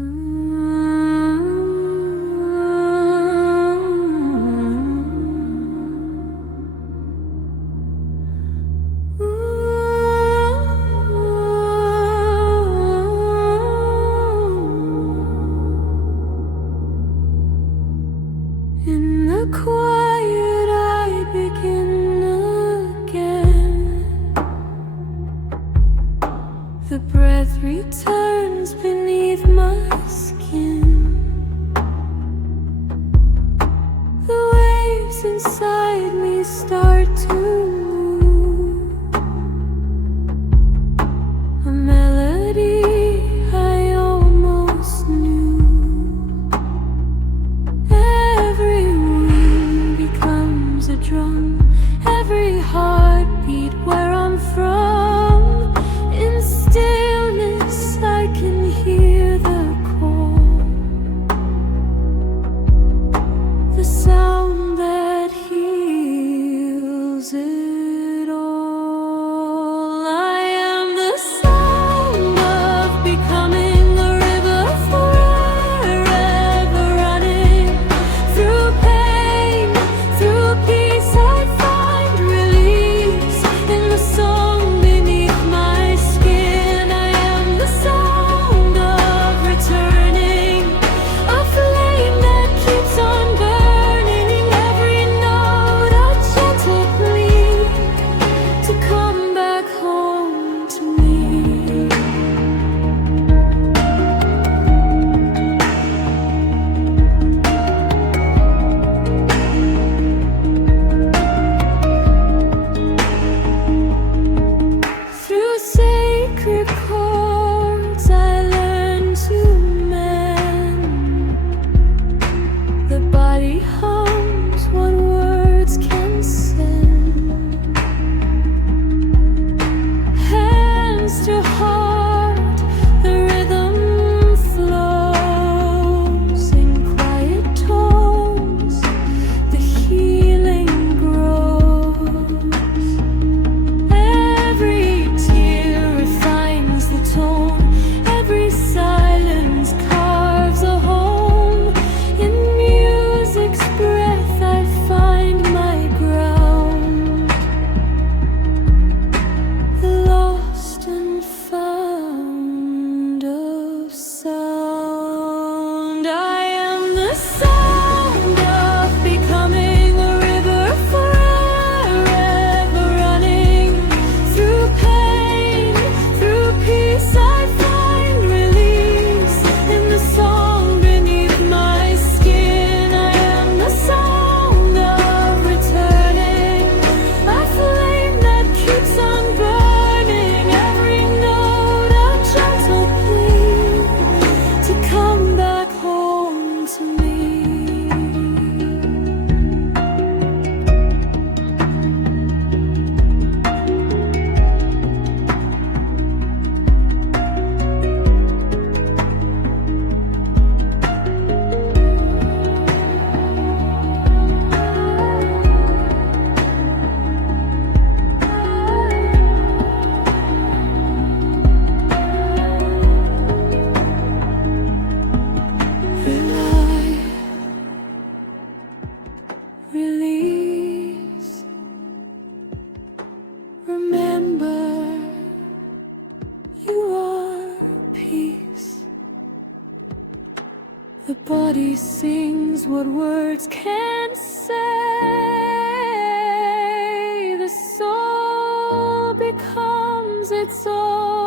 In the quiet I begin again. The breath returns beneath my skin. The waves inside me start to move. A melody I almost knew. Every wind becomes a drum. Every heartbeat where I'm from. In stillness I can hear the call. The sound that heals it all. I am the sound of becoming a river forever running. Through pain, through peace I find release. In the song beneath my skin I am the sound of returning. A flame that keeps on burning. Every note a gentle plea to come back home to me. Through sacred chords I learn to mend. The body hums what words can send. Hands to heart, the rhythm flows. In quiet tones, the healing grows. Every tear refines the tone. Every silence carves a home. In music's breath I find my ground. The lost and found of sound. I am the sound of becoming a river forever running. Through pain, through peace I find release. In the song beneath my skin I am the sound of returning. A flame that keeps on burning. Every note a gentle plea to come back home to me. Rely, release, remember you are peace. The body sings what words can't say. The soul becomes its own.